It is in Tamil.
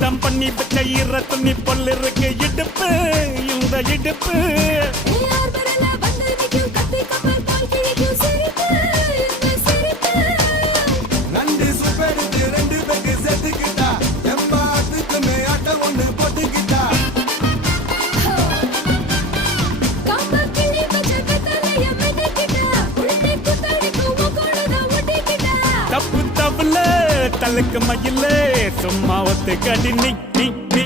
தம் பண்ணி வச்ச ஈர துணி பொல் இருக்கு இடுப்பு இந்த இடுப்பு நண்டு சுப்பெடுத்து ரெண்டு பேருக்கு செத்துக்கிட்டா எம்மாத்துக்கு மேட்ட ஒண்ணு போட்டுக்கிட்டா தப்பு தப்புல தலுக்கு மயிலே சும்மா ஒத்து கடி நீ நீ நீ